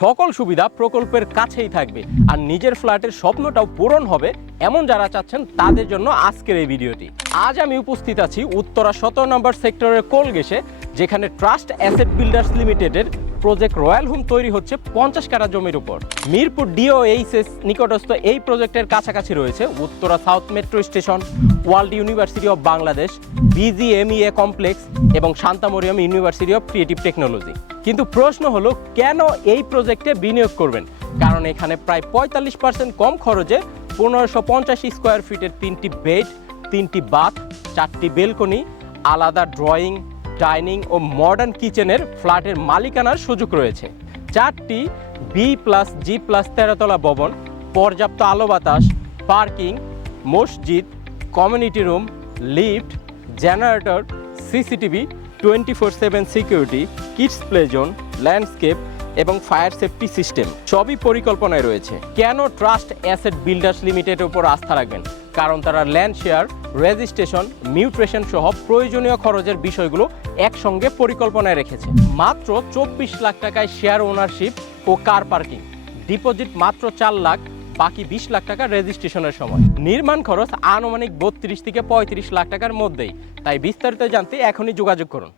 সকল সুবিধা প্রকল্পের কাছেই থাকবে আর নিজের ফ্ল্যাটের স্বপ্নটাও পূরণ হবে এমন যারা চাচ্ছেন তাদের জন্য আজকের এই ভিডিওটি। আজ আমি উপস্থিত আছি উত্তরা 17 নম্বর সেক্টরের কোলগেসে, যেখানে ট্রাস্ট অ্যাসেট বিল্ডার্স লিমিটেডের প্রজেক্ট রয়্যাল হোম তৈরি হচ্ছে 50 কাঠা জমির উপর। মিরপুর ডিওএইচএস নিকটস্থ এই প্রজেক্টের কাছাকাছি রয়েছে Uttara south metro station, world university of Bangladesh, BGMEA complex এবং শান্তামরিয়াম ইউনিভার্সিটি অফ ক্রিয়েটিভ টেকনোলজি। কিন্তু প্রশ্ন হলো, কেন এই প্রজেক্টে বিনিয়োগ করবেন? কারণ এখানে প্রায় 45% কম খরচে 1550 স্কোয়ার ফিটের 3টি বেড, 3টি বাথ, 4টি বেলকনি, আলাদা ড্রয়িং, ডাইনিং ও মডার্ন কিচেনের ফ্ল্যাটের মালিকানার সুযোগ রয়েছে। 4টি B+G+13 তলা ভবন, পর্যাপ্ত আলো বাতাস, পার্কিং, মসজিদ, community room, lift, generator, CCTV, 24/7 security, kids play zone, landscape এবং ফায়ার সেফটি সিস্টেম সবই পরিকল্পনায় রয়েছে। কেন ট্রাস্ট অ্যাসেট বিল্ডার্স লিমিটেডের উপর আস্থা রাখবেন? কারণ তারা ল্যান্ড শেয়ার, রেজিস্ট্রেশন, মিউটেশন সহ প্রয়োজনীয় খরচের বিষয়গুলো একসঙ্গে পরিকল্পনায় রেখেছে। মাত্র 24 লাখ টাকায় শেয়ার ওনারশিপ ও কার পার্কিং, ডিপোজিট মাত্র 4 লাখ, বাকি 20 লাখ টাকা রেজিস্ট্রেশনের সময়। নির্মাণ খরচ আনুমানিক 32 থেকে 35 লাখ টাকার মধ্যেই। তাই বিস্তারিত জানতে এখনই যোগাযোগ করুন।